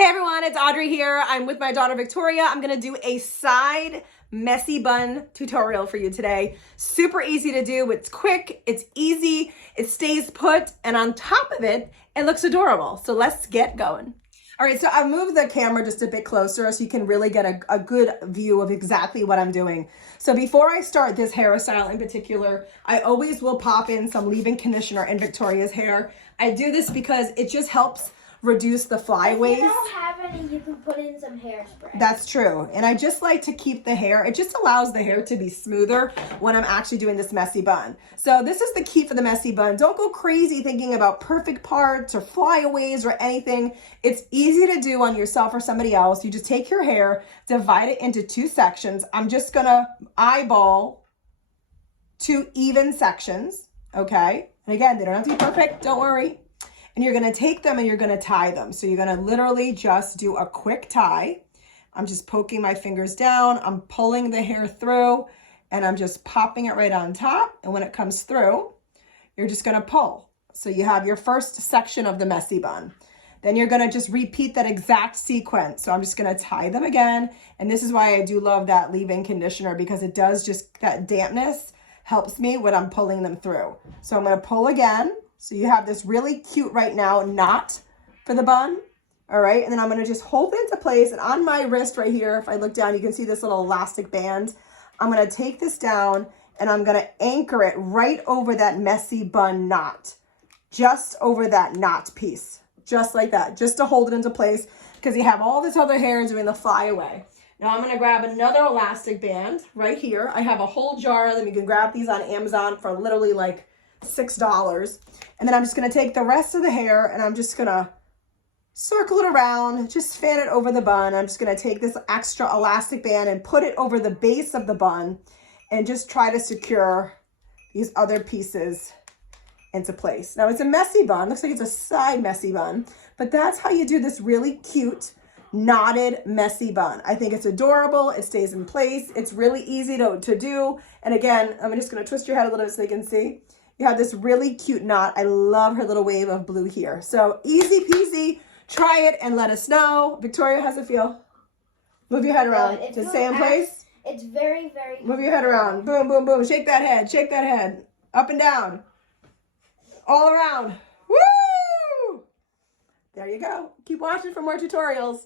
Hey everyone, it's Audrey here. I'm with my daughter Victoria. I'm gonna do a side messy bun tutorial for you today. Super easy to do. It's quick, it's easy, it stays put, and on top of it, it looks adorable. So let's get going. All right, so I've moved the camera just a bit closer so you can really get a good view of exactly what I'm doing. So before I start this hairstyle in particular, I always will pop in some leave-in conditioner in Victoria's hair. I do this because it just helps reduce the flyaways. If you don't have any, you can put in some hairspray. That's true. And I just like to keep the hair, it just allows the hair to be smoother when I'm actually doing this messy bun. So this is the key for the messy bun. Don't go crazy thinking about perfect parts or flyaways or anything. It's easy to do on yourself or somebody else. You just take your hair, divide it into two sections. I'm just gonna eyeball two even sections, okay? And again, they don't have to be perfect, don't worry. And you're gonna take them and you're gonna tie them. So you're gonna literally just do a quick tie. I'm just poking my fingers down, I'm pulling the hair through, and I'm just popping it right on top. And when it comes through, you're just gonna pull. So you have your first section of the messy bun. Then you're gonna just repeat that exact sequence. So I'm just gonna tie them again. And this is why I do love that leave-in conditioner, because it does just, that dampness helps me when I'm pulling them through. So I'm gonna pull again. So you have this really cute right now knot for the bun, all right? And then I'm gonna just hold it into place, and on my wrist right here, if I look down, you can see this little elastic band. I'm gonna take this down and I'm gonna anchor it right over that messy bun knot, just over that knot piece, just like that, just to hold it into place, because you have all this other hair doing the flyaway. Now I'm gonna grab another elastic band right here. I have a whole jar of them. You can grab these on Amazon for literally like $6. And then I'm just gonna take the rest of the hair and I'm just gonna circle it around, just fan it over the bun. I'm just gonna take this extra elastic band and put it over the base of the bun and just try to secure these other pieces into place. Now it's a messy bun, looks like it's a side messy bun, but that's how you do this really cute knotted messy bun. I think it's adorable, it stays in place, it's really easy to do. And again, I'm just gonna twist your head a little bit so they can see. You have this really cute knot. I love her little wave of blue here. So easy peasy, try it and let us know. Victoria, how's it feel? Move your head around. Does it stay in place? It's very, very... Move your head around. Boom, boom, boom. Shake that head. Shake that head. Up and down. All around. Woo! There you go. Keep watching for more tutorials.